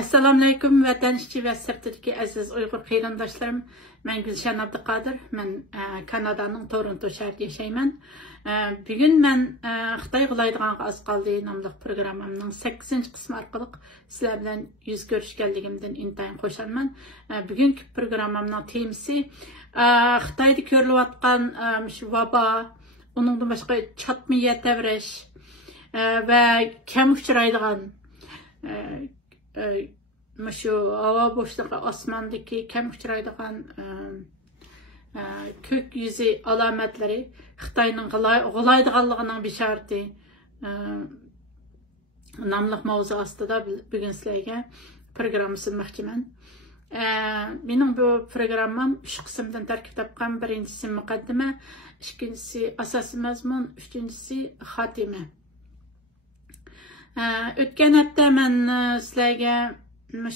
Assalamu alaykum vatan ishchi va sirtidagi aziz Uyg'ur qarindoshlarım. Men Gulshan Abduqodir. Men Kanadaning Toronto shahrida yashayman. Bugun men Xitoy g'ilaydiganga az qoldi nomli programmamning 8-qismi orqali sizlar bilan yuz ko'rishganligimdan intayin xursandman. Bugungi programmamning temasi Xitoyda ko'rilayotgan shu vabo, uningdan boshqa chatmiya tavrish va kam uchraydigan şu hava boşluğu osmandaki kam uchraydigan kök yüzü alametleri Xitoyning g'ilaydiganligining bisharati nomli mavzu ostida bugun sizlarga programma sunmoqchiman. Mening bu programmam 3 qismdan tarkib topgan. Birinchisi muqaddima, ikkinchisi asosiy mazmun, uchinchisi xotima. O'tgan hafta men sizlarga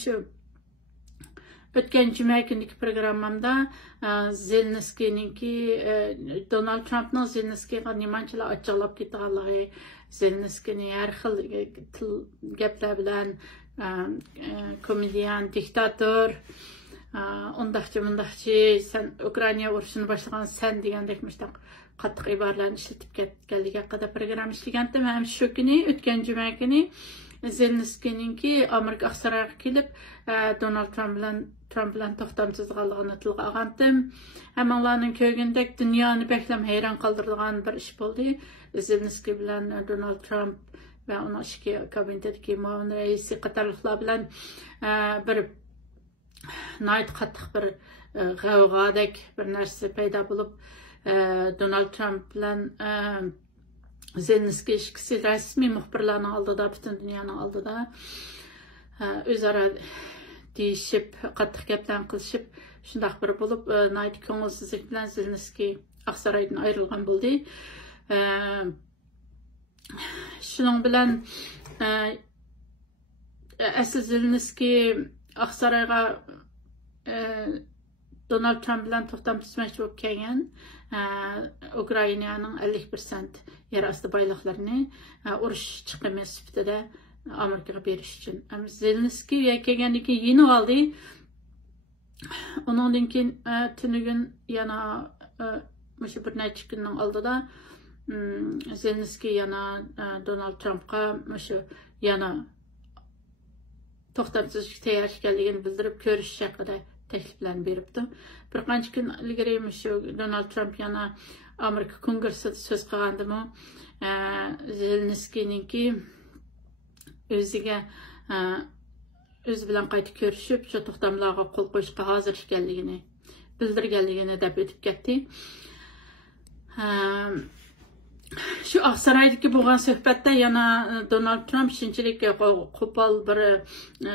shu o'tgan juma kunlik programmamda Zelenskiyninki Donald Trumpning Zelenskiyga nimanchalar ochiqlab ketganligi, Zelenskiyni har xil gaplar bilan komedian, diktator, undaqchi sen Ukraina urushini boshlagan sen degandek mushtaq qattiq iboralarni ishlatib ketganligi haqida program ishlagandim. Ham shu kuni o'tgan juma kuni Zelenskiyninki Amerika Aqsaroyga kelib Donald Trump bilan to'xtamsizligini tilga olgandim. Hammalarning ko'rgandek dunyoni beklam hayron qoldirgan bir ish bo'ldi. Zelenskiy bilan Donald Trump va uning ishki kabinetdagi muavin raisi qatorliqlar bilan bir nayt qattiq bir g'avg'odek bir narsa paydo bo'lib Donald Trump bilan Zelenskiy ikisi rasmiy muxbirlarning oldida, butun dunyoning oldida o'zaro deyishib, qattiq gaplarni qilishib, shundaq bir bo'lib, nayt ko'ngilsizlik bilan Zelenskiy Aqsaroydan ayrilgan bo'ldi. Shuning bilan asl Zelenskiy Aqsaroyga Donald Trump bilan to'xtamsizmoqchi bo'lib kelgan Ukrainaning 50% yer osti boyliqlarini urush chiqimi sifatida Amerikaga berish uchun. Zelenskiy kelgandan keyin yenib oldi. Undan keyin tunugun yana shu bir necha kunning oldida Zelenskiy yana Donald Trumpga shu yana to'xtamsizlik tayyor ekanligini bildirib ko'rish haqida tekliflarni beribdi. Bir qancha kun ilgari shu Donald Trump yana Amerika kongressida so'z qilgandimi, Zelenskiyninki o'ziga o'zi bilan qayta ko'rishib, shu to'xtamlarga qo'l qo'yishga hozir ekanligini bildirganligini deb o'tib ketdi. Shu Aqsaroydagi bo'lgan suhbatda yana Donald Trump shunchalik qo'pol bir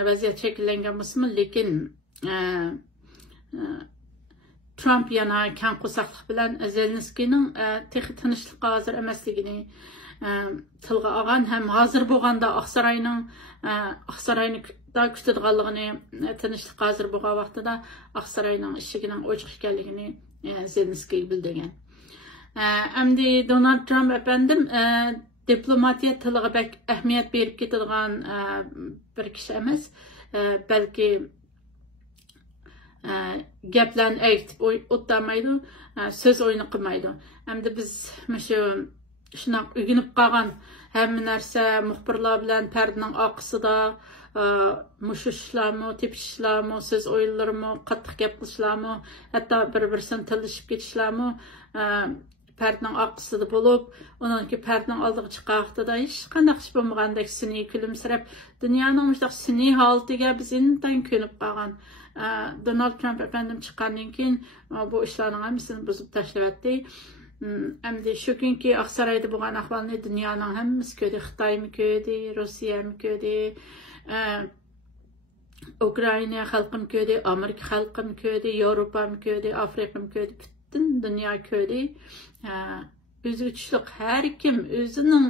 vaziyat shakllangan bo'lsa, lekin Trump yana kang qo'saqlik bilan Zelenskiyning tinchlikqa hozir emasligini tilga olgan, ham hozir bo'lganda Aqsaroyni kutadiganligini, tinchlikqa hozir bo'lgan vaqtida Aqsaroyning ishigining ochiq ekanligini Zelenskiy bildirgan. Endi Donald Trump efendim diplomatiya tiliga bek ahamiyat berib ketadigan bir kishi emas, balki gaplarni aytib o'tdamaydi, so'z o'yini qilmaydi. Endi biz shunaq o'rganib qolgan hamma narsa muxbirlar bilan pardaning oqisida mushishlarmi, tepishlarmi, so'z o'yinlarmi, qattiq gap qilishlarmi, hatto bir-birini tilishib ketishlarmi pardaning oqisida bo'lib, uningki pardaning oldiga chiqqanida hech qanday ish bo'lmagandek siniy kulimsirab, dunyoning mushtaq siniy holatiga biz intayin ko'nib qolgan. Donald Trump efendim chiqqandan keyin bu ishlarning hammasini buzib tashlayapti. Endi shu kunki Aqsaroyda bo'lgan ahvolni dunyoning hammasi ko'rdi, Xitoymi ko'rdi, Rossiyami ko'rdi, Ukraina xalqim ko'rdi, Amerika xalqim ko'rdi, Yevropami ko'rdi, Afrikam ko'rdi, butun dunyo ko'rdi. O'ziga tushliq har kim o'zining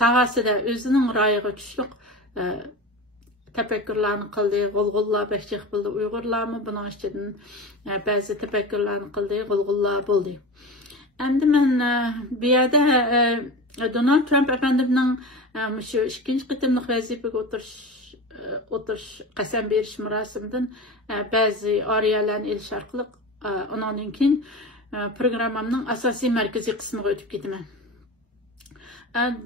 sohasida, o'zining rayiga tushliq tefekkürlerini qildi, g'ulg'ullar behchiq bo'ldi. Uyg'urlarmi buning ichidan ba'zi tefekkürlerini qildi, g'ulg'ullar bo'ldi. Endi men bu yerda Donald Trump efendimning shu ikkinchi qitimliq vazifaga o'tirish qasam berish murosimidan ba'zi oriyalarni elish orqali undan keyin programmamning asosiy markaziy qismiga o'tib ketaman.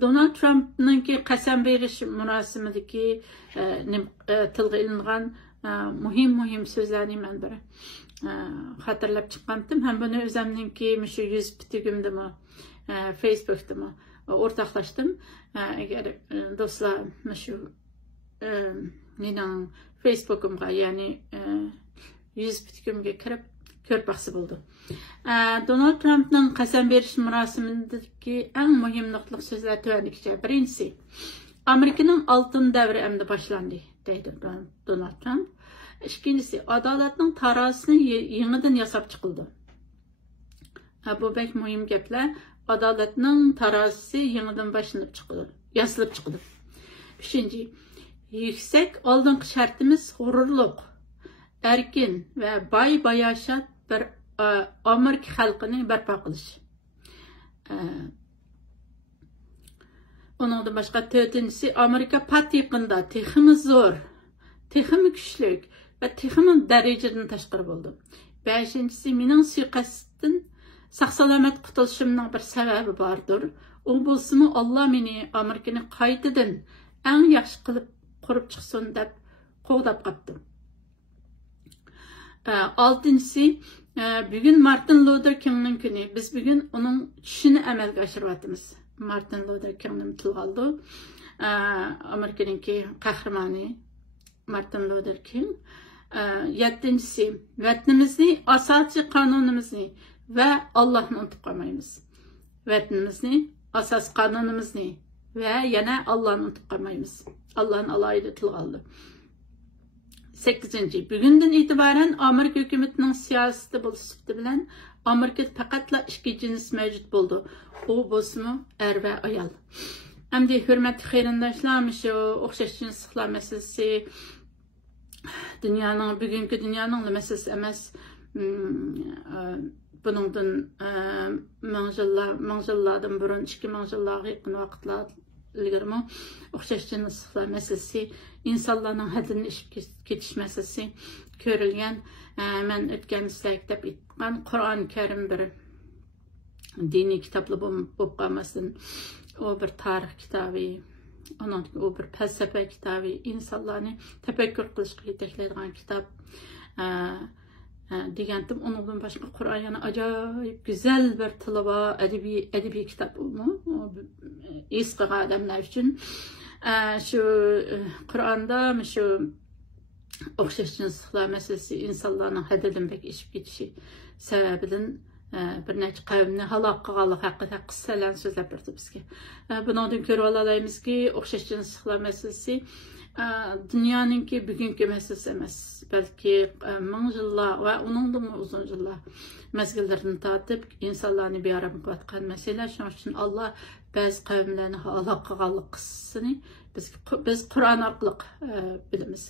Donald Trump'ningki qasam berish murosimidagi tilga ilingan muhim so'zlarni men bir xatirlab chiqqandim. Ham buni o'zimninki shu yuz bitigimdimi, Facebook'dami o'rtoqlashdim. Agar do'stlar shu mening Facebook'imga, ya'ni yuz bitigimga kirib ko'rmoqchi bo'ldi. Donald Trump'ning qasam berish murosimidagi eng muhim nuqtali so'zlar tuvandikicha. Birinchisi, Amerikaning oltin davri endi boshlandi, deydi Donald Trump. Ikkinchisi, adolatning tarozisini yangidan yasab chiqildi. Bu bek muhim gaplar. Adolatning tarozisi yangidan boshlanib chiqildi, yasalib chiqdi. Uchinchi, yuksak oldingi shartimiz g'ururliq, erkin va boy-bayashat bir Amerika xalqini barpo qilish. Onundan başqa to'rtinchisi, Amerika pat yaqinda texmi zo'r, texmi kuchli va texmi darajadan tashqari bo'ldi. Beshinchisi, mening suiqasddan sog'-salomat qutulishimning bir sababi bordir. U bo'lsa-mu Alloh meni Amerikani qaytadan eng yaxshi qilib qurib chiqsin deb qo'llab qopti. Oltinchisi, bugün Martin Luther King'ning kuni. Biz bugün onun tushini amalga oshiryapmiz. Martin Luther King'ni tilga oldi. Amerikaning qahramoni Martin Luther King. Yettinchisi, vatanimizni, asosiy qonunimizni va Allohni unutib qolmaymiz. Vatanimizni, asos qonunimizni va yana Allohni unutib qolmaymiz. Allohni alayida tilga oldi. 8. Bugünden itibaren Amerika hükümetinin siyaseti buluşup bilen Amerika'da faqatla iki cins mevcut buldu. O bosmu er ve ayal. Hem de hürmetli xeyrindaşlar, şu oxşaş cinslikler meselesi dünyanın, bugünkü dünyanın meselesi emas. Bunundan mağjıllardan burun 2000 yıllarga yakın vaqtlar ilgirmi oxşaş cinslikler meselesi, insanların hadini işip ketiş meselesi görülgen. Men ötken sizlerge kitap etken Kur'an-ı Kerim bir dini kitaplı bulup kalmasın. O bir tarih kitabı, o bir felsefe kitabı, insanlarını tefekkür kılışkı yeteklediğin kitap. Degendim, onundan başka Kur'an yana acayip güzel bir tılıba, edebi kitap mu? Eski adamlar için. Şu Kur'an'da şu oxşaş cinslikler meselesi insanların haddidan pek işip ketişi sebebinden bir neçe kavimni halak qilganlik haqida qissalarni so'zlab berdi bizga. Bundan ko'rib olaymiz ki oxşash cinsliklar meselesi dunyoninki bugungi meselesi emas, balki ming yillar va undan uzun yillar mezgillarni tatib insonlarni bearam qilayotgan masala. Shuning uchun Alloh ba'zi qavmlarni halok qilganlik qissasini biz Qur'on orqali bilamiz.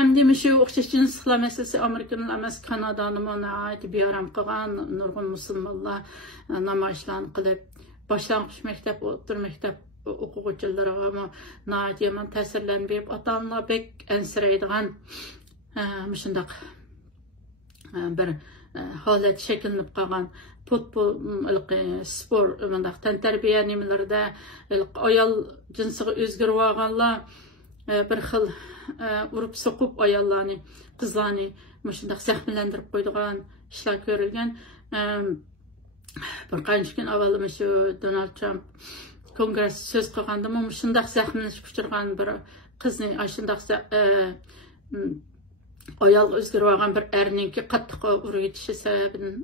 Endi shu o'xshash cinsliklar masalasi Amerikaning emas, Kanadaning nihoyat bearam qilgan nurg'un musulmonlar namoyishlarni qilib, boshlang'ich maktab, o'rta maktab o'quvchilariga nihoyat yomon ta'sirlarni berib, ota-onalar bek ansiraydigan shundoq bir holat shakllanib qolgan futbol, sport, tantarbiya nimalarida ayol jinsiga o'zgarib olganlar bir xil urib so'qib ayollarni, qizlarni shundoq zaxmlantirib qo'ydigan ishlar ko'rilgan. Bir qancha kun avval shu Donald Trump kongress so'z qilganda shundoq zaxmlanishga uchragan bir qizni shundoq ayolga o'zgarib olgan bir erninki qattiq urib yetishi sababidan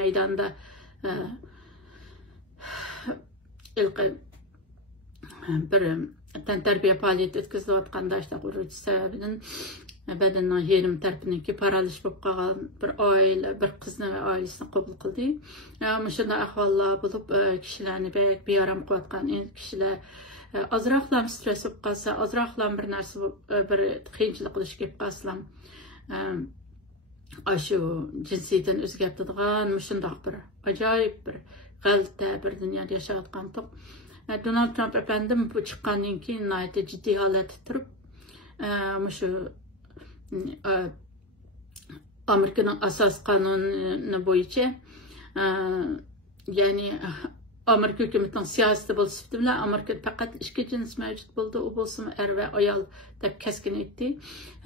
maydonda bir tantarbiya faoliyati o'tkazilayotganda urib sababidan badanning yerim tarafidagi paralish bo'lib qolgan bir oila, bir qizni va oilasini qabul qildi. Shunday ahvollar bo'lib, kishilarni bearam qilayotgan kishilar ozroqlam stress bo'lib qolsa, ozroqlam bir narsa bir qiyinchilik qilish kelib qolsa, shu jinsiyatdan o'zgartiradigan shundoq bir ajoyib bir g'alati bir dunyoda yashayotgandik. Donald Trump efendim bu chiqqandan keyin jiddiy holatda turib, shu Amerikaning asos qonuni bo'yicha, ya'ni Amerika hukumatining siyosati bo'lsa bilan Amerikada faqat ikki jins mavjud bo'ldi, u bo'lsa er va ayol deb keskin aytdi.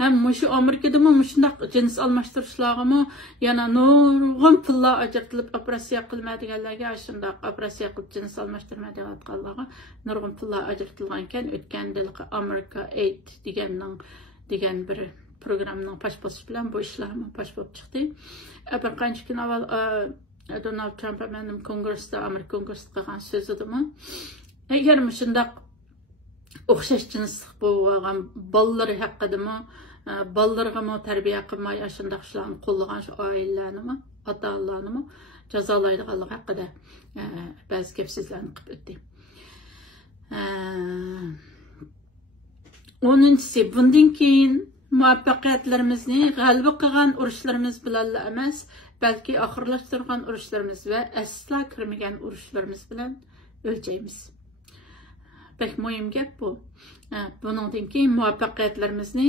Ham shu Amerikada shundaq jins almashtirishlarga yana nurg'un pullar ajratilib operatsiya qilmaydiganlarga, shundaq operatsiya qilib jins almashtirmaydiganlarga nurg'un pullar ajratilgan ekan. O'tgan yilgi America Aid degan bir programning pash bosish bilan bu ishlar pash bo'lib chiqdi. Bir qancha kun avval Donald Trump benim Kongressda, Amerika Kongressida qilgan so'zidimi, agar shundaq o'xshash jinslik bo'lgan bolalar haqidami, bolalarga tarbiya qilmay shundaq ishlarni qo'llagan shu oilalarni, ota-onalarni jazolaydiganligi haqida ba'zi gap so'zlarni qilib o'tdi. 10-si bundan keyin muvaffaqiyatlarimizni g'alaba qilgan urushlarimiz bilan emas, balki oxirlashtirgan urushlarimiz va asla kirmagan urushlarimiz bilan o'lchaymiz. Pek muhim gap bu. Bundan keyin muvaffaqiyatlarimizni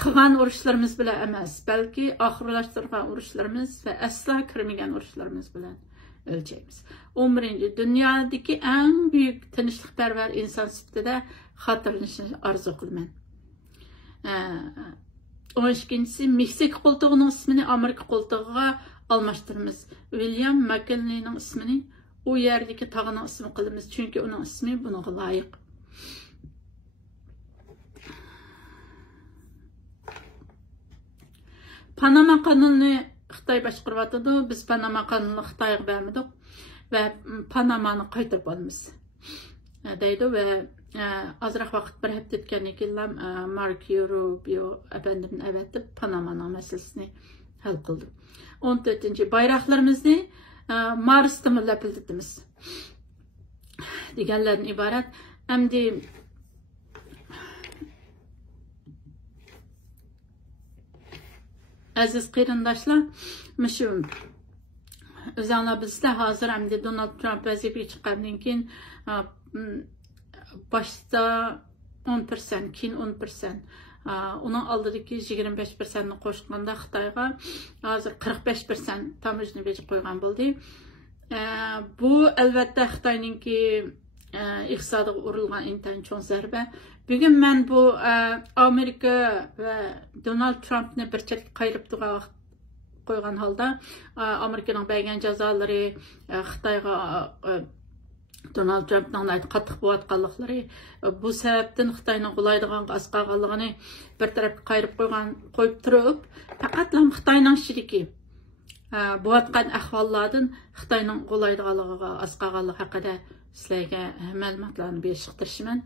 qilgan urushlarimiz bilan emas, balki oxirlashtirgan urushlarimiz va asla kirmagan urushlarimiz bilan o'lchaymiz. 11. Dunyodagi eng buyuk tinchlikparvar inson sifatida xotirlanishni orzu qilaman. 12-si Meksika qo'ltig'ining ismini Amerika qo'ltig'iga almashtiramiz. William McKinleyning ismini u yerdagi tog'ining ismi qilamiz, chunki uning ismi bunga loyiq. Panama qonunini Xitoy boshqaryapti. Biz Panama qonunini Xitoyga bermadik va Panamani qaytarib olamiz deydi va azroq vaqt bir hafta o'tgandan keyin Marco Rubio efendimni avatib Panama'nın meselesini hal qildi. 14. Bayroqlarimizni Marsda lapildiramiz deganlardan iborat. Endi aziz qarindoshlar, shu o'zinglar bizlar hozir endi Donald Trump vazifaga chiqqandan keyin başta 10%, keyin 10%. Onun aldığındaki 25%'ni qo'shganda Xitoyga hozir 45% tamojni berib qo'ygan bo'ldi. Bu albatta Xitoyninki iqtisodiga urilgan intayin cho'ng zarba. Bugun men bu Amerika va Donald Trumpni bir chetga qayirib qo'ygan holda Amerikaning bergan jazolari Xitoyga Donald Trump'ның qattiq bo'layotganliklari, bu sababdan Xitoyning qo'laydigan asqalganligini bir tarafga qayirib qo'yib turib, faqat Xitoyning ichidagi bo'layotgan ahvollardan Xitoyning qo'laydiganligiga asqalganligi haqida sizlarga ma'lumotlarni berishga tirishaman.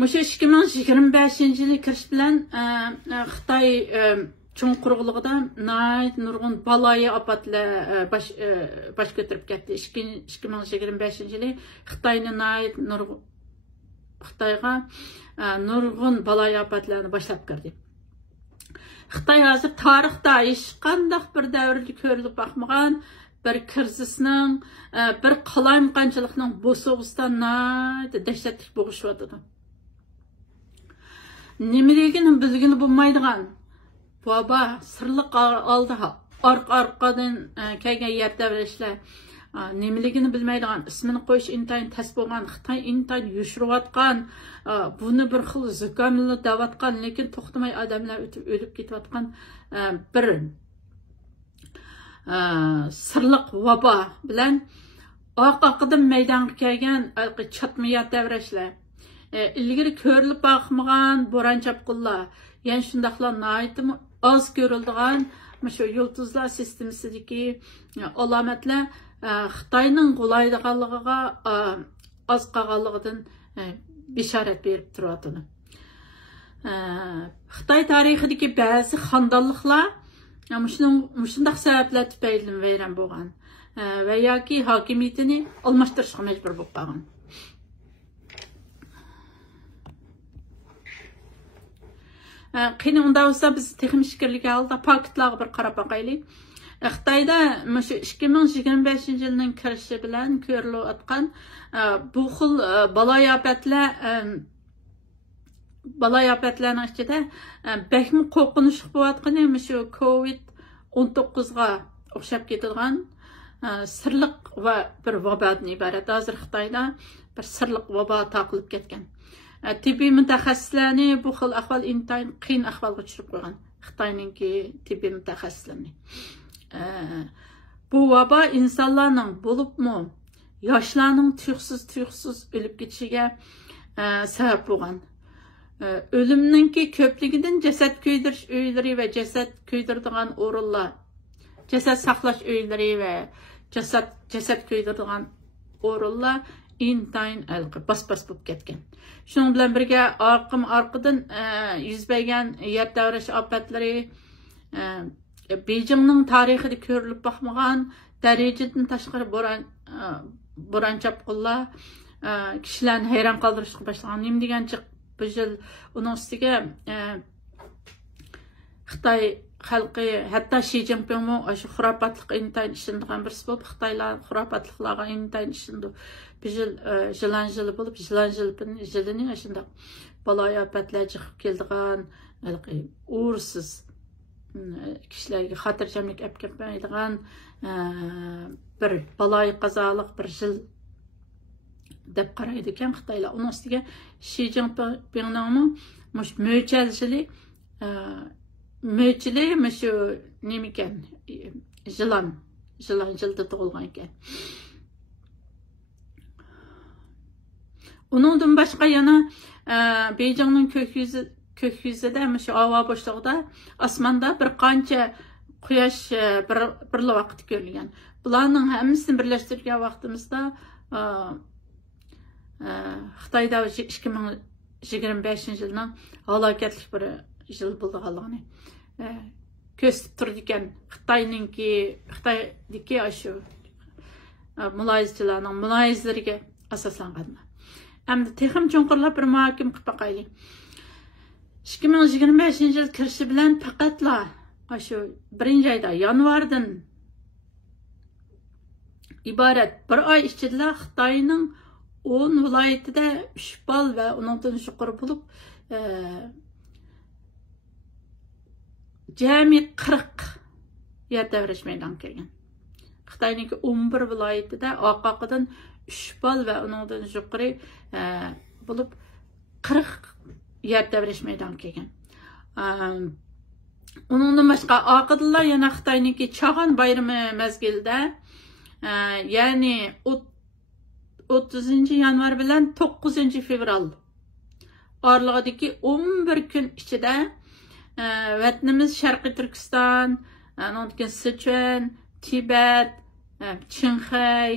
Mushu 2025-yil kirish bilan Xitoy cho'ng quruqligida nurg'un baloyi ofatlar baş ko'tarib ketdi. 2025-yili Xitoyga nurg'un baloyi ofatlarni boshlab kirdi. Xitoy hozir tarixda hech qanday bir davrda ko'rilib boqmagan bir krizisning, bir qalayimqanchilikning bo'sug'isidan dahshatli bo'g'ishyapti. Nimaligini bilgani bo'lmaydigan baba sirliq oldi orqadan kelgan yerda bilishlar nimaligini bilmaydigan, ismini qo'yish intayin tas bo'lgan, Xitoy intayin yushirayotgan, buni bir xil zukamli davatgan, lekin to'xtamay odamlar o'lib ketayotgan bir sirliq vabo bilan oqidan maydonga kelgan chatmiyat davrashlar, ilgari ko'rilib boqmagan bo'ron chapqinlar, ya'ni shundaqlar noyatimi az ko'rildigan shu yulduzlar sistemasidagi alomatlar Xitoyning qo'laydiganligiga az qolganligidan bishorat berib turadi. Xitoy tarixidagi ba'zi xonadonliklar shundaq sabablar tufayli vayron bo'lgan va yoki hokimiyatini almashtirishga majbur bo'lib qolgan. Qani unda bo'lsa biz texnik fikrlik alda faktlarga bir qarab boqaylik. Xitoyda shu 2025 yilning kirishi bilan ko'rilayotgan bu xil baloyofatlarning ichida bakmi qo'rqinchli bo'layotgani shu COVID-19ga o'xshab ketadigan sirliq va bir vabodan iborat. Hozir Xitoyda bir sirliq vabo taqilib ketgan. Tibbiy mutaxassislarni bu xil ahvol intayin qiyin ahvolga tushirib qo'ygan. Xitoyningki tibbiy mutaxassislarni. Bu vabo insonlarning bo'libmi yoshlarning tuyuqsiz o'lib ketishiga sabab bo'lgan. Ölümninki köpligidan jasad köydirish uylari va jasad köydiradigan o'rinlar, jasad saqlash uylari va jasad köydiradigan o'rinlar intayin bas-bas bo'lib ketgan. Shuning bilan birga orqadan yuz bergan yer davrash ofatlari Beijingning tarixida ko'rilib boqmagan darajadan tashqari bo'ron chapqinlar kishilarni hayron qoldirishga boshlagan. Nima degancha bu yil uning ustiga Xitoy xalqi, hatto Shi Jinpingmi shu xurofotlik intayin ishlanadigan birisi bo'lib, Xitoylar xurofotliklarga intayin ishlandi. Bu yil jilani bo'lib, jilini shunday baloyofatlar chiqib keldigan, uğursuz kishilarga xotirjamlik olib kelmaydigan bir baloyi qazoliq bir yil deb qaraydi ekan Xitoylar. Uning ustiga Shi Jinpingning mo'chili shu nima ekan? Jilda tug'ilgan ekan. Uningdan boshqa yana Beijingning ko'k yuzida shu havo bo'shlig'ida osmonda bir qancha quyosh birla vaqt ko'rilgan. Bularning hammasini birlashtirgan vaqtimizda Xitoyda 2025 yilning halokatli bir yil bo'lganligini ko'rsatib turdi ekan. Xitoydagi shu muloyizachilarning muloyizalariga asoslangan. Endi texnik cho'nqirlab bir muhokama qilib boqaylik. 2025 yil kirishi bilan faqatla shu 1-oyda yanvardan iborat bir oy ichida Xitoyning 10 viloyatida 3 bal va undan yuqori bo'lib jami 40 yer davrash maydoniga kelgan. Xitoyning 11 viloyatida oqoqidan 3 bal va undan yuqori bo'lib 40 yer davrash maydoniga kelgan. Undan boshqa oqidlar yana Xitoyning Chag'an bayrami mezgilida, ya'ni 30 yanvar bilan 9 fevral oralig'idagi 11 kun ichida vatanimiz Sharqiy Turkiston, Sichuan, Tibet, Qinghai,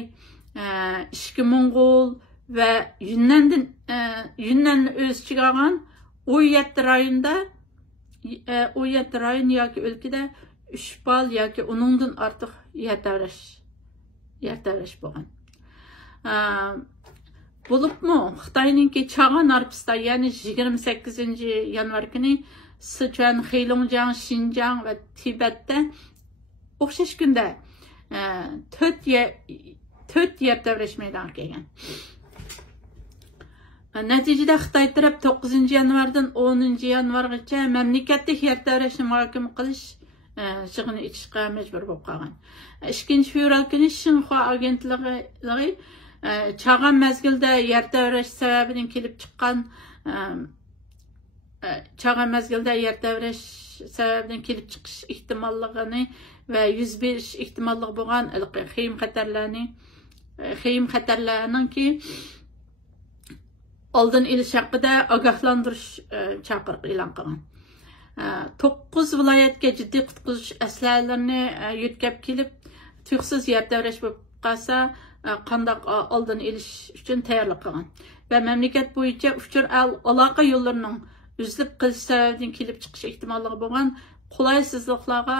Ishki Mo'ng'ul va Yunnanni o'z ichiga olgan 17 rayon yoki o'lkada 3 bal yoki uningdan ortiq yer davrash bo'lgan. Bo'libmi Xitoyninki Chag'an arpista, ya'ni 28 yanvar kuni Sichuan, Heilongjiang, Xinjiang va Tibetda o'xshash kunda 4 yer davrash maydoniga kelgan. Natijada Xitoy taraf 9 yanvardan 10 yanvargacha mamlakatda yer davrashni muhokama qilish yig'ini ichishga majbur bo'lib qolgan. 2 fevral kuni Xinhua agentligi Chag'an mezgilda yer davrash sababidan kelib chiqqan chiqish ehtimolligini va yuz berish ehtimolli bo'lgan xiyim xatarlarninki oldin olish haqida ogohlantirish chaqiriq e'lon qilgan. 9 viloyatga jiddiy qutqizish aslalarini yetkazib kelib, tuyuqsiz yer davrash bo'lib qolsa, qandaq oldin olish uchun tayyorlik qilgan. Va mamlakat bo'yicha uchur aloqa yo'llarining uzilib qilish sababidan kelib chiqish ehtimolli bo'lgan qulaysizliklarga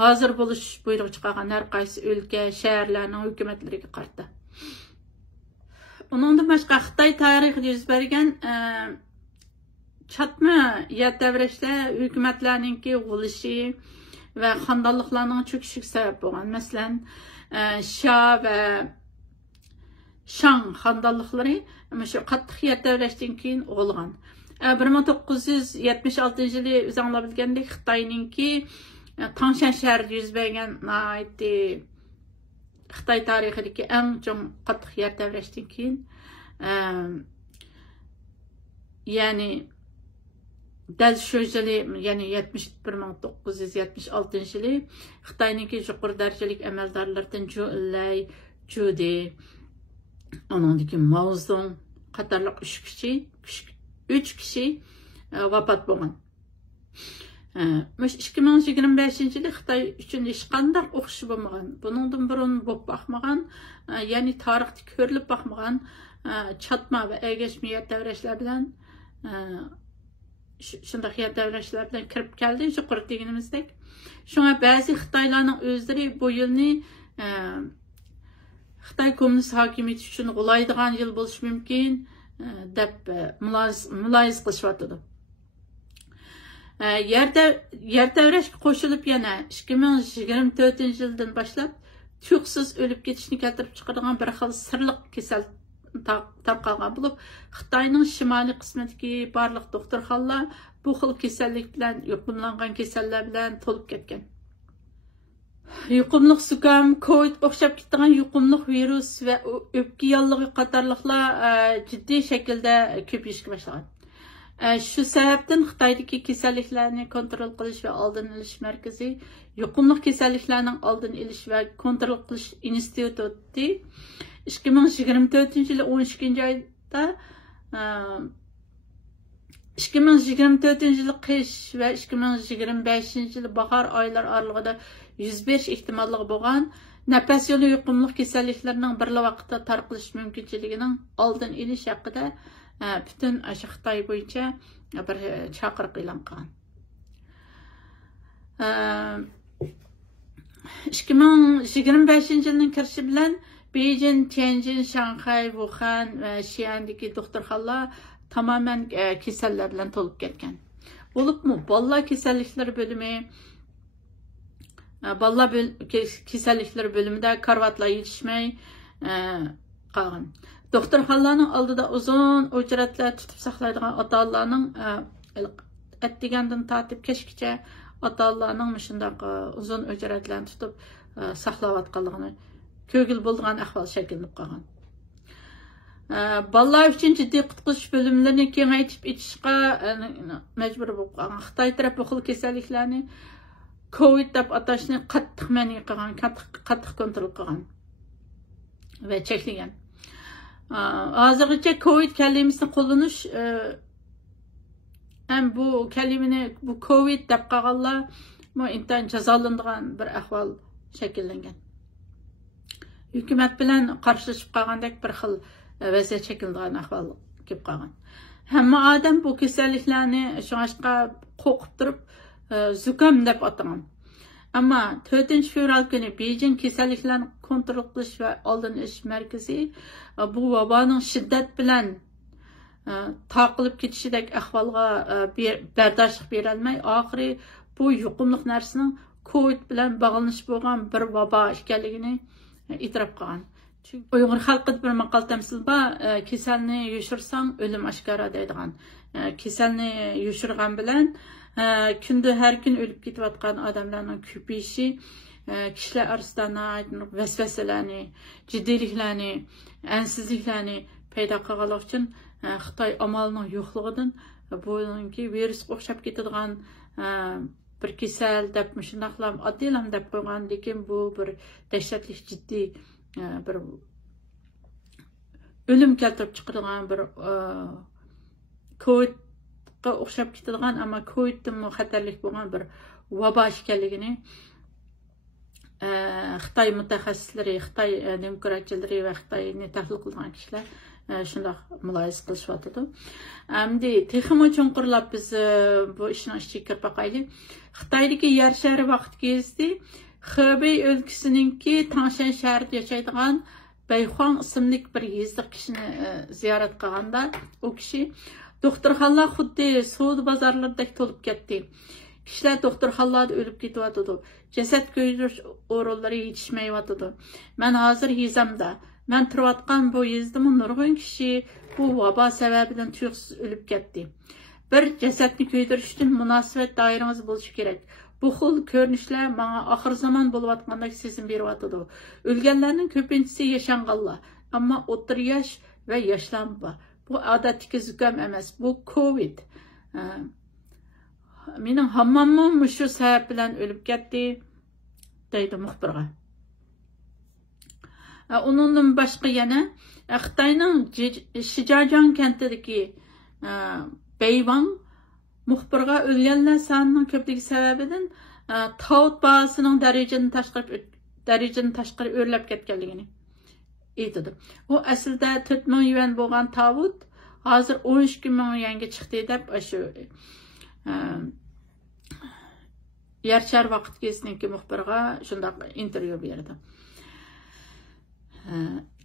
hozir bo'lish buyrug'i chiqargan har qaysi o'lka, shaharlarning hukumatlariga qarata. Uningdan boshqa Xitoy tarixida yuz bergan chatma yer davrashda hukumatlarningki g'ulishi və xandallıqlarının çöküşüge səbəb bolğan. Məsələn, Şa və Şang xandallıqları şu qattiq yer təvrəşdən keyin olğan. 1976 yılı özüңlər bilgəndək Xitayninki Tangshan şəhərində yüz bergan Xitay tarixidagi eng cho'ng qattiq yer təvrəşdən keyin yani dal shu yili, yani 1976 yılı Xitayninki yuqori darajalik amaldorlardan Zhou Enlai, Zhu De, onundaki Mao Zedong qatarlıq 3 kişi vafot bo'lgan. 2025 yılı Xitay üçün hech qanday o'xshash bo'lmagan, buningdan burun bo'lib baxmagan, ya'ni tarixda ko'rilib baxmagan çatma ve ergeçme yer təvrəşlər bilan şundaq yer təvrəşlər bilan kirib gəldi, yuqori deganimizdek. Şuna bəzi Xitaylarning özləri bu yılni Xitay Komünist hakimiyeti üçün qolaydigan yıl bo'lishi mumkin deb muloyiz qilishyapti. Yer təvrəşga qo'shilib yana 2024 yildan boshlab tuğsiz ölüp ketishni keltirib chiqaradigan bir xil sirliq kasal tarqalgan bo'lib, Xitoyning shimoliy qismidagi barliq doktorxonalar bu xil kasallik bilan yuqumlangan kasallar bilan to'lib ketgan. Yuqumliq zukam, COVID o'xshab ketgan yuqumliq virus va o'pka yollig'i qatorliqlar jiddiy shaklda ko'payishga boshlagan. Shu sababdan Xitoydagi kasalliklarni kontrol qilish va oldin olish markazi yuqumliq kasalliklarning oldin olish va kontrol qilish instituti 2024 yılı 12. ayda 2024 yılı qish ve 2025 yılı bahar aylar aralığında 105 ihtimallığı bo'lgan nefes yolu yuqumliq kasalliklarning bir vaqtda tarqalish mumkinchiligining oldin olish haqida bütün Xitoy bo'yicha bir chaqiriq e'lon qilgan. 2025 yılının kirishi bilan Beijing, Tianjin, Shanghai, Wuhan ve Xi'andagi doktorxonalar tamamen kasallar bilan to'lib ketgan. Bo'libmi, bolalar kasalliklari bo'limi, bolalar kasalliklari bo'limida karvatlar yetishmay qolgan. Doktorxonalarning oldida uzun o'chiratlar tutib saqlaydigan ota-onalarning atdigandan tortib kechgacha ota-onalarning shundoq uzun o'chiratlarni tutib saqlayotganligini kögül bo'lgan ahvol shakllanib qolgan. Bolalar uchun jiddiy qutqizish bo'limlarini kengaytirib etishga majbur bo'lib qolgan. Xitoy tarafı bu xil kasalliklarni COVID deb atashni qattiq ma'ni qilgan, qattiq kontrol qilgan va cheklagan. Hozirgacha COVID kalimasini qo'llanish ham bu kalimani bu COVID deb qolganlar bu intan jazolanadigan bir ahvol shakllangan. Hükümet bilan qarshilashib qolgandek bir xil vaziyat shakllangan ahvol kelib qolgan. Hamma odam bu kasalliklarni shoshqa qo'rqib turib zukam deb atagan. Ammo 4-fevral kuni Beijing kasalliklarni kontrol qilish va oldin olish markazi bu vaboning shiddat bilan taqilib ketishidek ahvolga bardoshlik bera olmay, oxiri bu yuqumli narsaning COVID bilan bog'lanish bo'lgan bir vabo ekanligini e'tirof qilgan. Çünkü Uyghur xalqi bir maqal tamsil bor, kasalni yushirsang o'lim oshkora deydigan. Kasalni yushirgan bilan kunda har kun o'lib ketayotgan odamlarning ko'payishi kishilar orasida vasvasalarni, jiddiyliklarni, ansizliklarni paydo qilganlik uchun Xitoy amalining yo'qligidan buniki virusga o'xshab ketadigan bir kasal deb shundaqlam oddiylam deb qo'ygan, lekin bu bir dahshatli jiddiy bir o'lim keltirib chiqadigan bir COVIDga o'xshab ketadigan, ammo COVIDdan xatarlik bo'lgan bir vabo ekanligini Xitoy mutaxassislari, Xitoy demokratchilari va Xitoyni tahlil qilgan kishilar shundoq muloyiz qilishyapti. Endi texmo cho'nqirlab biz bu ishni ichiga kirib boqaylik. Xitoydagi yer shari vaqt kezdi. Xebey o'lkasininki Tangshan shahrida yashaydigan Bayxuan ismli bir yezdiq kishini ziyorat qilganda, u kishi doktorxonalar xuddi savdo bozorlaridek to'lib ketdi. Kişiler doktorxanalarda ölüp ketyapti. Jasad ko'ydirish o'rinlari yetishmayapti. Men hozir Hizamda, men turayotgan bu yezdimi nurg'un kishi bu vabo sababidan tuyuqsiz ölüp ketdi. Bir jasadni ko'ydirish uchun munosabat doirangiz bo'lishi kerak. Bu xil ko'rinishlar menga oxir zamon bo'layotgandek sezim beryapti. O'lganlarning ko'pinchisi yashanganlar, ammo o'rta yosh va yoshlar bor. Bu odatdagi zukam emas, bu Covid. Mening hammamim shu sabab bilan o'lib ketdi, deydi muxbirga. Undan boshqa yana Xitoyning Shijiazhuang kentidagi Beivang muxbirga o'lganlar sonining ko'pligi sababidan tavut bahosining darajani tashqari o'rlab ketganligini aytdi. U aslida 4000 yuan bo'lgan tavut hozir 12000 yuanga chiqdi deb shu Yarshar vaqt gazetiniki muxbirga shunday intervyu berdi.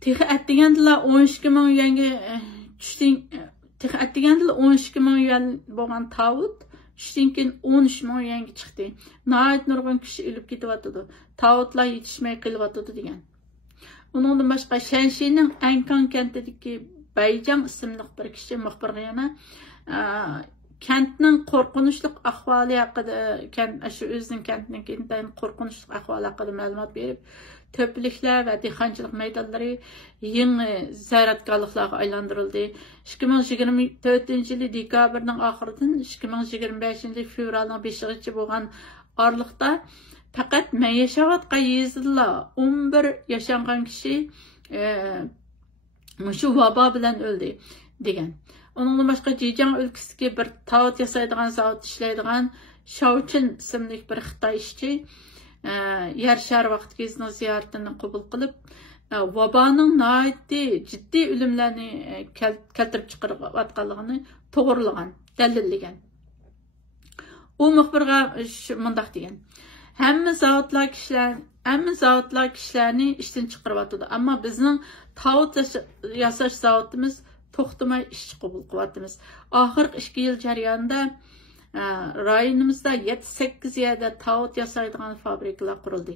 Texi atdigandlar 12000 yuanga tushding. Texi atdigandlar 12000 yuan bo'lgan tavut tushdan keyin 13000 yuanga chiqdi. Nayt nurg'un kishi o'lib ketyapti. Tavutlar yetishmay qilyapti degan. Undan boshqa Shanshining Ankan kentidagi Bayjang ismli bir kishi muxbirga yana kentning qo'rqinchli ahvoli haqida, shu o'zining kentining qo'rqinchli ahvoli haqida ma'lumot berib, to'pliklar va dehqonchilik maydonlari yangi zaratgohlarga aylantirildi. 2024-yil dekabrning oxiridan 2025-yil fevralning 5-gacha bo'lgan oralikda faqat men yashayotgan yezilla 11 yashangan kishi shu vabo bilan o'ldi degan. Onundan boshqa Jijang o'lkasidagi bir tavut yasaydigan zavod ishlaydigan Shaochin ismli bir Xitoy ishchi Yarshar vaqt gazetini ziyoratini qabul qilib, vaboning nihoyatda jiddiy o'limlarni keltirib chiqarayotganligini to'g'rilagan, dalillagan. U muxbirga mundaq degan: Hamma zavodlar kishilarni ishdan chiqaryapti, ammo bizning tavut yasash zavodimiz to'xtamay ish qabul qilyapmiz. Oxirgi 2 yil jarayonida rayonimizda 7-8 yerda tavut yasaydigan fabrikalar qurildi.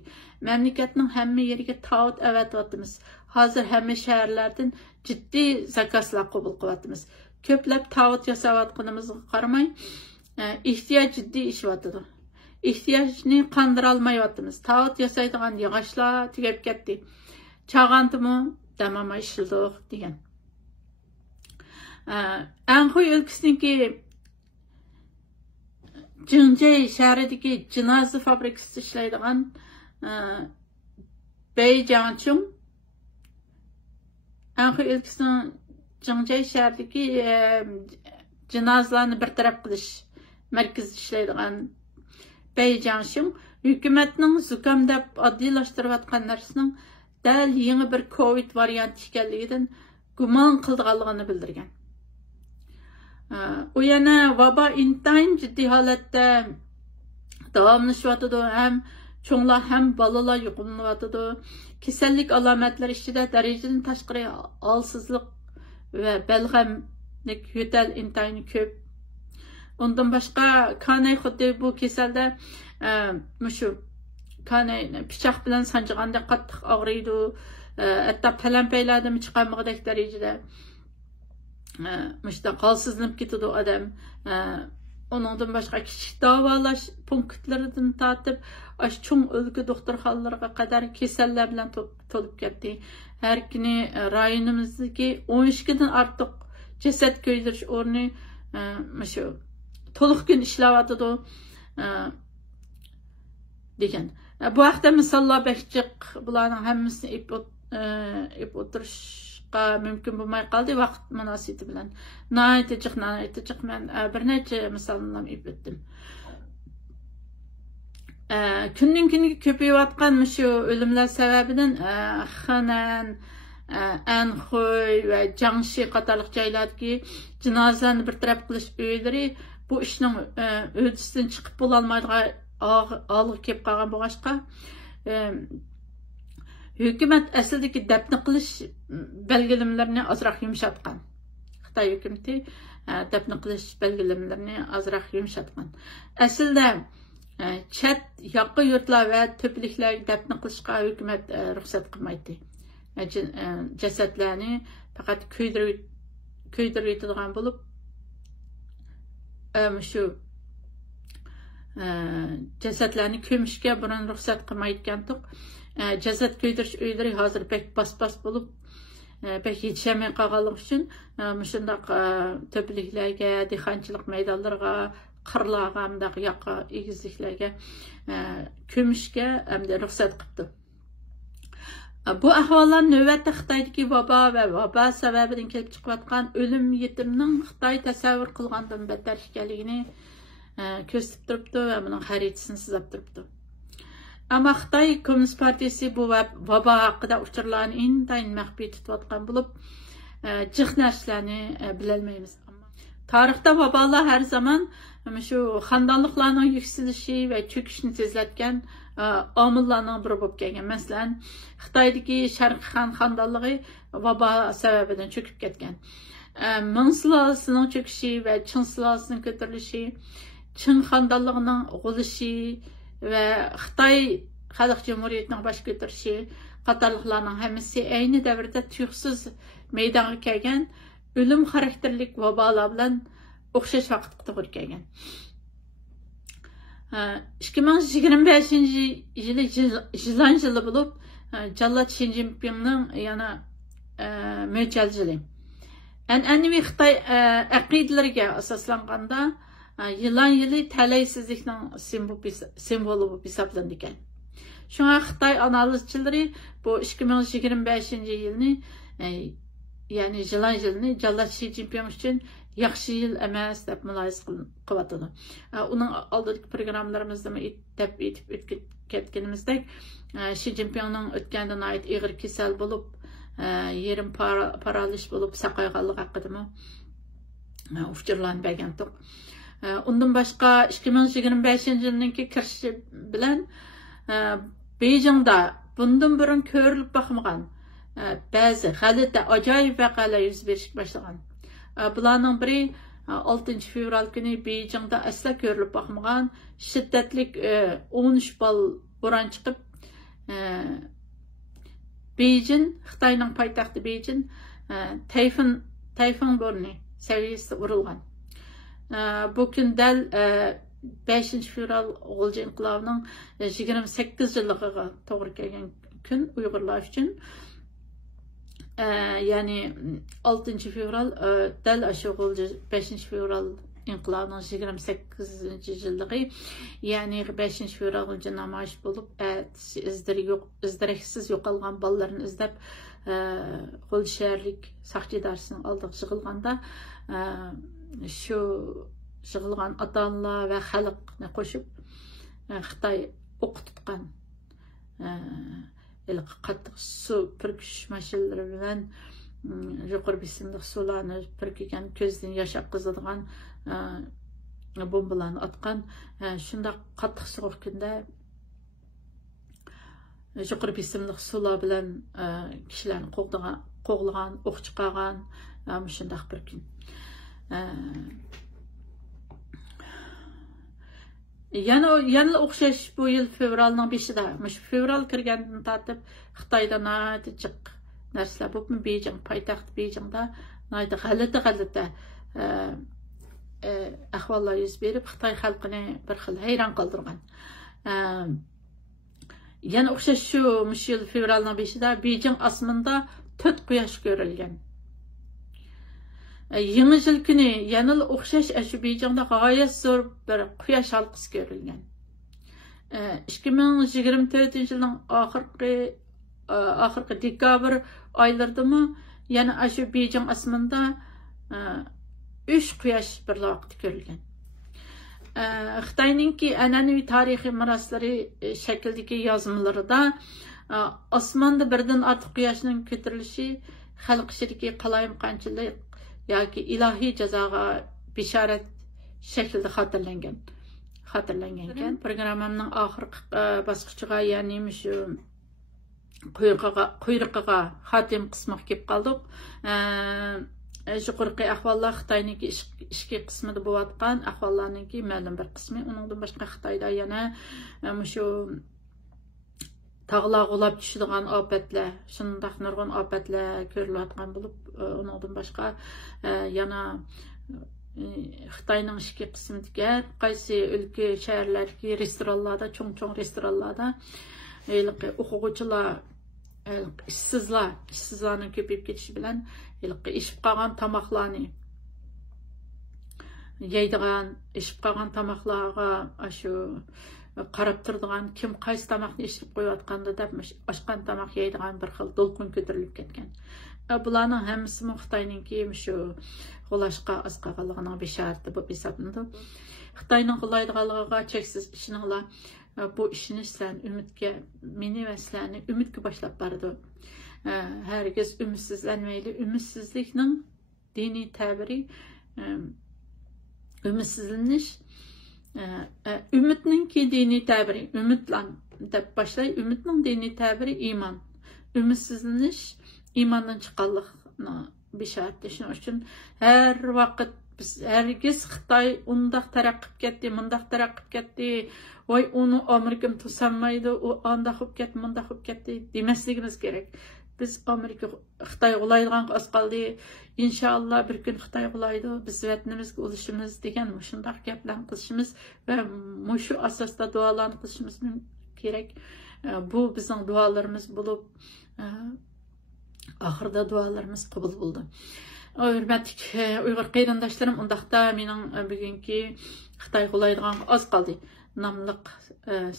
Mamlakatning hamma yeriga tavut avatyapmiz. Hozir hamma shaharlardan jiddiy zakazlar qabul qilyapmiz. Ko'plab tavut yasayotganimizga qaramay, ehtiyoj jiddiy ishyapti. Ehtiyojni qondira olmayapmiz. Tavut yasaydigan yog'ochlar tugab ketdi. Chag'andimi, damamay ishildiq degan. Anxuy o'lkasidagi Jingjay shahridagi jinoza fabrikasida ishlaydigan Bei Jiangchun Anxuy o'lkasining Jingjay shahridagi jinozalarni bartaraf qilish markazida ishlaydigan Bei Jiangchun hukumatning zukam deb oddiylashtirayotgan narsaning dal yangi bir Covid varianti ekanligidan gumon qilganligini bildirgan. U yana vabo intayin jiddiy holatda davomlashyapti, ham cho'nglar ham bolalar yuqumlayapti. Kasallik alomatlari ichida darajadan tashqari holsizlik va balg'amlik yo'tal intayin ko'p. Undan boshqa kanay xuddi bu kasalda shu kanay pichoq bilan sanjiganda qattiq og'riydi, hatto palampaylarda chiqamag'idek darajada müştaq holsizlanib ketadi odam. Onundan boshqa kichik davolash punktlaridan tortib, cho'ng o'lka doktorxonalarga qadar kasallar bilan to'lib ketdi. Har kuni rayonimizdagi 12 dan ortiq jasad ko'ydirish o'rni shu to'liq kun ishlayapti degan. Bu haqda misollar bekchiq, bularning hammasini o'tirish mümkün bo'lmay qoldi vaqt munosabati bilan. Naytichiq men bir necha misollarni aytdim. Kunning kuniga ko'payayotgan shu o'limlar sababidan Xanan, Anxuy va Jiangxi qatorliq joylardagi jinozalarni bartaraf qilish uylari bu ishning o'disidan chiqib bo'la olmaydigan olg'i kelib qolgan bo'lg'achqa hukumat aslidagi dafn qilish belgilamalarini ozroq yumshatgan. Xitoy hukumati dəfn qilish belgilemelerini azraq yumshatgan. Aslida chet yoqqa yurtlar va to'pliklar dəfn qilishga hukumat ruxsat qilmaydi. Jasadlarni faqat ko'ydirib yetadigan bo'lib, shu jasadlarni ko'mishga burun ruxsat qilmayotgandiq. Jasad ko'ydirish uylari hozir pek bas-bas bo'lib, pek yetishmay qolganligi uchun shundaq to'pliklarga, dehqonchilik maydonlariga, qirlarga, bundoq yoqqa egizliklarga ko'mishga hamda ruxsat qildi. Bu ahvollar navbatda Xitoydagi vabo va vabo sababidan kelib chiqayotgan o'lim yetimning Xitoy tasavvur qilgandan battar ekanligini ko'rsatib turibdi va buning xaritasini chizib turibdi. Ammo Xitoy Kommunist partiyasi bu vabo haqida uchurlarni intayin maxfiy tutayotgan bo'lib, jiq narsalarni bilolmaymiz. Tarixda vabolar har zaman shu xandonliqlarning yuksalishi va cho'kishini tezlatgan omillarning biri bo'lib kelgan. Masalan, Xitoydagi Sharqiy Xan xandonligi vabo sababidan cho'kib ketgan. Ming sulolasining cho'kishi va Qin sulolasining ko'tarilishi, Qin xandonligining g'ulishi ve Xitoy Xalq Cumhuriyetining bosh ko'tarishi qatorliqlarning hammasi ayni davrda tuyuqsiz maydonga kelgan o'lim xarakterlik vabolar bilan o'xshash vaqtga to'g'ri kelgan. 2025 yılan yılı bo'lib, Jallat Xi Jinpingning yana mo'ljal yili. An'anaviy Xitoy aqidalariga asoslanganda yılan yılı talaysizlikning simvolu bo'lib hisoblanadi ekan. Shunga Xitoy analizchilari bu 2025 yilni, ya'ni yılan yilini Jallat Xi Jinping uchun yaxshi yil emas deb mulohaza qilyotdi. Uning oldingi programmalarimizda aytib ketganimizdek, Xi Jinpingning o'tgandan oid ig'ir kasal bo'lib, yerim paralish bo'lib saqayganligi haqida uchurlarni bergandik. Undan başqa 2025 yılınki kirishi bilan Beijingda bundan burun ko'rilib baxmagan ba'zi g'alati ajoyib voqealar yuz berishga boshlagan. Bularning biri 6 fevral kuni Beijingda asla ko'rilib baxmagan shiddatli 13 bal bo'ron chiqib, Beijing, Xitoyning poytaxti Beijing, tayfun bo'roni saviyasida urilgan. Bu gün dal 5 fevral G'ulji inqilobining 28 yilligiga to'g'ri kelgan kun Uyg'urlar uchun. Ya'ni 6 fevral dal shu G'ulji 5 fevral inqilobining 28 yilligi, ya'ni 5 fevral G'ulji namoyish bo'lib, izdiraksiz yo'qolgan bolalarni izlab G'ulji shaharlik soqchi idarasining oldiga yig'ilganda şu yig'ilgan ota-onalar va xalqni qo'shib Xitoy o'q tutgan qattiq suv purkish mashinalari bilan yuqori besimli suvlarni purkigan, ko'zdan yosh oqizadigan bombalarni otgan, shunday qattiq sovuq kunda yuqori besimli suvlar bilan kishilarni qo'g'lagan, o'q chiqargan shunday bir kun. Yana o'xshash bu yil fevralning 5-ida, fevral kirgandan tortib Xitoyda jiq narsalar bo'lib, Beijing, poytaxt Beijingda g'alati ahvollar yuz berib, Xitoy xalqini bir xil hayron qoldirgan. Yana o'xshash shu yil fevralning 5-ida Beijing osmonida 4 quyosh ko'rilgan. Yangi yil kuni yana o'xshash shu Beijingda g'oyat zo'r bir quyosh halqasi ko'rilgan. 2024 yilning oxirgi dekabr oylaridami yana shu Beijing osmonida 3 quyosh bir vaqtda ko'rilgan. Xitoyningki an'anaviy tarixiy meroslari shaklidagi yozmalarida osmonda birdan ortiq quyoshning ko'tarilishi xalq ichidagi qalaymaqonchilik yoki ilohiy jazoga bishorat shaklida xotirlangan ekan. Programmamning oxirgi bosqichiga, ya'ni shu quyruqiga xotim qismiga kelib qoldik. yuqorqi ahvollar Xitoyniki ishki qismida bo'layotgan ahvollarningki ma'lum bir qismi. Uningdan boshqa Xitoyda yana shu tağlar qulab tushadigan ofatlar, shundaq nurg'un ofatlar ko'rilayotgan bo'lib, uningdan boshqa yana Xitoyning ishki qismidagi qaysi o'lka shaharlardagi restoranlarda, cho'ng-cho'ng restoranlarda o'quvchilar ishsizlarning ko'payib ketishi bilan ishib qolgan tomoqlarni yeydigan, ishib qolgan tomoqlarga shu qarab turadigan, kim qaysi tomoqni ishib qo'yayotganda deb oshgan tomoq yeydigan bir xil to'lqin ko'tarilib ketgan. Bularning hammasi Xitoyningki shu g'ulashqa oz qolganligining beshorati bo'lib hisoblanadi. Xitoyning g'ulaydiganligiga cheksiz ishoninglar. Bu ishni sizlarni umidga, meni va sizlarni umidga boshlab bordi. Hargiz umidsizlanmayli. Umidsizlikning diniy ta'biri umidsizlanish. Umidningki diniy ta'biri umidlan deb boshlay. Umidning diniy ta'biri iymon. Umidsizlanish imondan chiqqanlikni beshorati. Shuning uchun har vaqt biz hargiz Xitoy undaq taraqqib ketdi, mundaq taraqqib ketdi, voy uni Amerikam to'sanmaydi, u andaq bo'lib ketdi, mundaq bo'lib ketdi demasligimiz kerak. Biz Amerika Xitoy g'ulaydigan oz qoldi. Inshaalloh bir kun Xitoy g'ulaydi, biz vatanimizga ulashimiz degan shundaq gaplarni qilishimiz va shu asosda duolarni qilishimiz kerak. Bu bizning duolarimiz bo'lib, oxirida duolarimiz qabul bo'ldi. Hürmetli Uyghur qarindoshlarım, undaqda mening bugungi Xitoy g'ulaydigan oz qoldi nomliq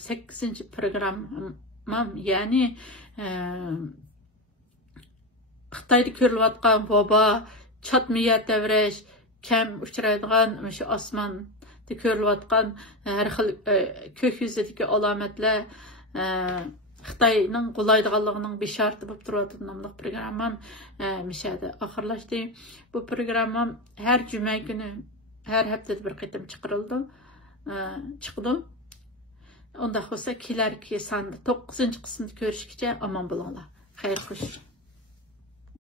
8-programmam, ya'ni Xitoyda ko'rilayotgan vabo, chatmiya davrash, kam uchraydigan shu osmonda ko'rilayotgan har xil ko'k yuzidagi alomatlar Xitoyning g'ulaydiganligining beshorati bo'lib turadi nomli programmam mishada oxirlashdi. Bu programmam har juma kuni, har haftada bir qatim chiqarildi. Unda bo'lsa kelarki sonda 9-qismda ko'rishguncha omon bo'linglar. Xayr, xush.